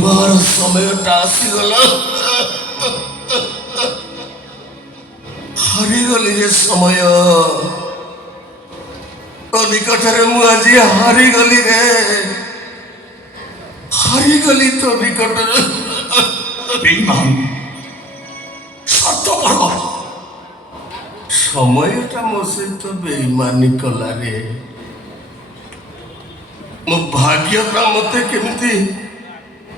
କହିବାର ସମୟଟା ଆସିଗଲା। ହାରିଗଲି ରେ ସମୟ, ତୋ ନିକଟରେ ମୁଁ ଆଜି ହାରିଗଲି ରେ, ହାରିଗଲି ତୋ ନିକଟରେ। সময়ଟା ମୋ ସହିତ ବେଇମାନି କଲା ରେ। ମୋ ଭାଗ୍ୟଟା ମତେ କେମିତି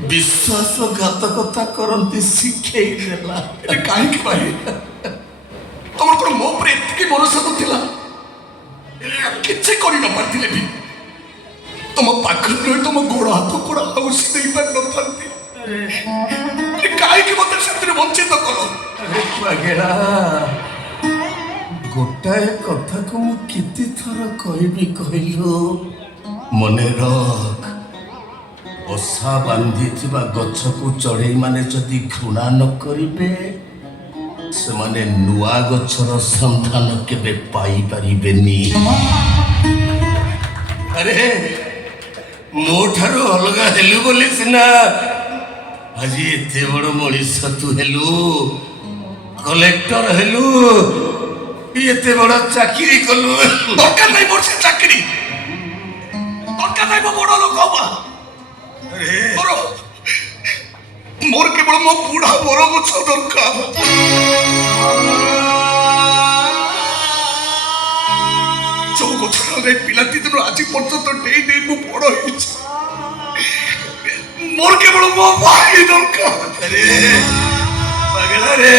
ବିଶ୍ୱାସଘାତକତା କରନ୍ତି ଶିଖେଇ ଦେଲା। କାହିଁକି ଭାଇ? ତମର କଣ ମୋ ଉପରେ ଏତିକି ଭରସା ନଥିଲା? କିଛି କରି ନ ପାରିଥିଲେ ବି ତମ ପାଖରେ ରହି ତମ ଗୋଡ଼ ହାତ କୋଡ଼ା ହାଉସି ଦେଇ ପାରିନଥାନ୍ତି। କାହିଁକି ମତେ ସେଥିରେ ବଞ୍ଚିତ କଲ? ପାଗେଳା, ଗୋଟାଏ କଥାକୁ ମୁଁ କେତେ ଥର କହିବି କହିଲୁ? ମନେ ରଖ, ବସା ବାନ୍ଧିଥିବା ଗଛକୁ ଚଢ଼େଇ ମାନେ ଯଦି ଘୃଣା ନ କରିବେ, ସେମାନେ ନୂଆ ଗଛର ସନ୍ଧାନ କେବେ ପାଇପାରିବେନି। ଆରେ ମୋ ଠାରୁ ଅଲଗା ହେଲୁ ବୋଲି ସିନା ଆଜି ଏତେ ବଡ଼ ମଣିଷ ତୁ ହେଲୁ, କଲେକ୍ଟର ହେଲୁ, ଏତେ ବଡ଼ ଚାକିରି କଲୁ। ଦରକାର ନାହିଁ ମୋର ସେ ଚାକିରି, ଦରକାର ନାହିଁ ମୋ ବଡ଼ ଲୋକ ହବା। ମୋର କେବଳ ମୋ ବୁଢ଼ା ବର ଗଛ ଦରକାର। ଯୋଉ ଗଛରେ ପିଲାଟି ଦିନ ଆଜି ପର୍ଯ୍ୟନ୍ତ ଡେଇ ଡେଇ ମୁଁ ବଡ଼ ହେଇଛି, ମୋର କେବଳ ମୋ ଭାଇ ଦରକାର। ପାଗଳା ରେ,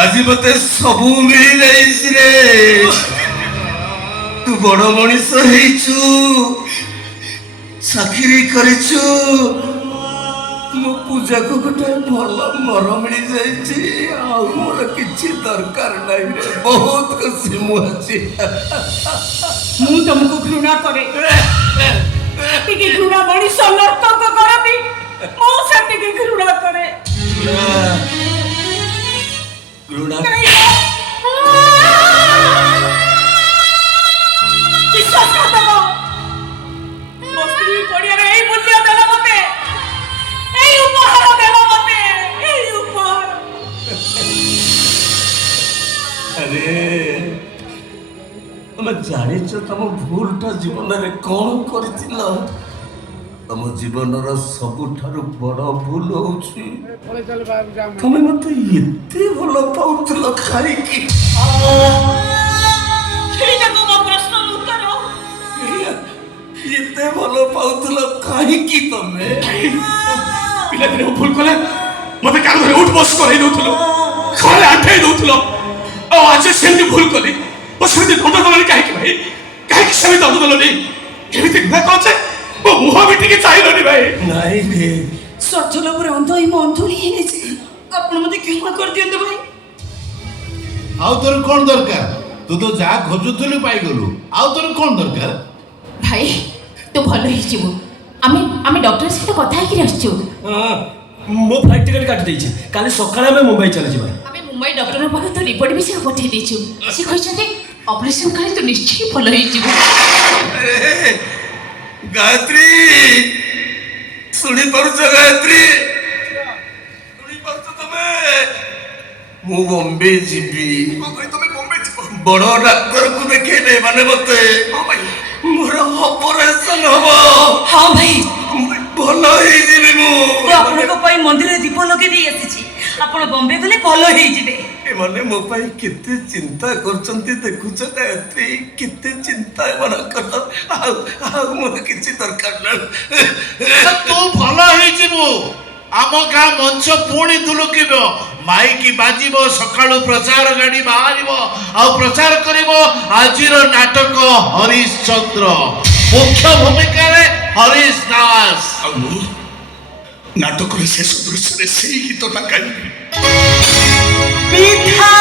ଆଜି ମତେ ସବୁ ମିଳିଯାଇଛି ରେ। ତୁ ବଡ଼ ମଣିଷ ହେଇଛୁ, ଚାକିରି କରିଛୁ, ମୋ ପୂଜାକୁ ଗୋଟେ ଭଲ ମର ମିଳିଯାଇଛି। ଆଉ ମୋର କିଛି ଦରକାର ନାହିଁ ରେ। ବହୁତ ଖୁସି ମୁଁ ଅଛି। ମୁଁ ତମକୁ ଘୃଣା କରେ, ଟିକେ ଘୃଣା ମଣିଷ ନର୍ତ୍ତକ କରନ୍ତି, ମୁଁ ସେତିକି ଘୃଣା କରେ। ଘୃଣା ବିଶ୍ୱାସଘାତକ, ମୋ ସ୍ତ୍ରୀ ପଡ଼ିଆରେ ଏଇ ମୂଲ୍ୟ ଦେଲ ମତେ, ଏଇ ଉପହାର ଦେଲ ମତେ, ଏଇ ଉପହାର। ଆରେ ତମେ ଜାଣିଛ ତମ ଭୁଲଟା ଜୀବନରେ କଣ କରିଥିଲ? ତମ ଜୀବନର ସବୁଠାରୁ ବଡ଼ ଭୁଲ ହଉଛି ତମେ ମତେ ଏତେ ଭଲ ପାଉଥିଲ କାହିଁକି? ମୋ ପ୍ରଶ୍ନର ଉତ୍ତର, ଏତେ ଭଲ ପାଉଥିଲ କାହିଁକି ତମେ? ପିଲାଦିନେ ମୁଁ ଭୁଲ କଲେ ମତେ କାନ୍ଧରେ ଉଠ ବସ କରେଇ ଦଉଥିଲ, ଘରେ ଆଣ୍ଠେଇ ଦଉଥିଲ, ଆଉ ଆଜି ସେମିତି ଭୁଲ କଲି ଓ ସେମିତି ଦଣ୍ଡ ଦେଲନି କାହିଁକି ଭାଇ? କାହିଁକି ସେମିତି ଦଣ୍ଡ ଦେଲନି? କେମିତି ଘୃଣା କରୁଛେ ମୋ ମୁହଁ ବି ଟିକେ ଚାହିଁଲନି ଭାଇ? ନାଇଁ ରେ, ସ୍ୱଚ୍ଛଲ ଉପରେ ଅନ୍ଧ ହେଇ ମୁଁ ଅନ୍ଧୁଣି ହେଇଯାଇଛି। ଆପଣ ମତେ କ୍ଷମା କରିଦିଅନ୍ତୁ ଭାଇ। ଆଉ ତୋର କଣ ଦରକାର? ତୁ ତ ଯାହା ଖୋଜୁଥିଲୁ ପାଇଗଲୁ, ଆଉ ତୋର କଣ ଦରକାର? ଭାଇ ତୁ ଭଲ ହେଇଯିବୁ, ଆମେ ଡକ୍ଟର ସହିତ କଥା ହେଇକି ଆସିଛୁ। ମୋ ଫ୍ଲାଇଟ୍ ଟିକେଟ୍ କାଟି ଦେଇଛି, କାଲି ସକାଳେ ଆମେ ମୁମ୍ବାଇ ଚାଲିଯିବା। ଆମେ ମୁମ୍ବାଇ ଡକ୍ଟରଙ୍କ ପାଖକୁ ତ ରିପୋର୍ଟ ବି ସେ ପଠେଇ ଦେଇଛୁ। ସେ କହିଛନ୍ତି ଅପରେସନ କଲେ ତୁ ନିଶ୍ଚୟ ଭଲ ହେଇଯିବୁ। ଗାୟତ୍ରୀ, ଶୁଣିପାରୁଛ ଗାୟତ୍ରୀ? ଶୁଣିପାରୁଛ ତମେ? ମୁଁ ବମ୍ବେ ଯିବି। ତମେ ବମ୍ବେ ଯିବ? ବଡ଼ ଡାକ୍ତରକୁ ଦେଖେଇଲେ ମାନେ ମତେ ମୋର ଅପରେସନ ହବ। ହଁ ଭାଇ, ଭଲ ହେଇଯିବି ମୁଁ। ଆପଣଙ୍କ ପାଇଁ ମନ୍ଦିରରେ ଦୀପ ଲଗେଇ ଦେଇ ଆସିଛି, ଆପଣ ବମ୍ବେ ଗଲେ ଭଲ ହେଇଯିବେ। ଏମାନେ ମୋ ପାଇଁ କେତେ ଚିନ୍ତା କରୁଛନ୍ତି ଦେଖୁଛ ଗାୟତ୍ରୀ, କେତେ ଚିନ୍ତା ଏମାନଙ୍କର। ଆଉ ମୋର କିଛି ଦରକାର ନାହିଁ। ତୁ ଭଲ ହେଇଯିବୁ। ଆମ ଗାଁ ମଞ୍ଚ ପୁଣି ଦୁଲୁକିବ, ମାଇକି ବାଜିବ, ସକାଳୁ ପ୍ରଚାର ଗାଡ଼ି ବାହାରିବ, ଆଉ ପ୍ରଚାର କରିବ ଆଜିର ନାଟକ ହରିଶ୍ଚନ୍ଦ୍ର। ମୁଖ୍ୟ ଭୂମିକାରେ ହରିଶ ଦାସ। ଆଉ ମୁଁ ନାଟକର ଶେଷ ଦୃଶ୍ୟରେ ସେଇ ଗୀତଟା ଗାଇବି। ପିଠା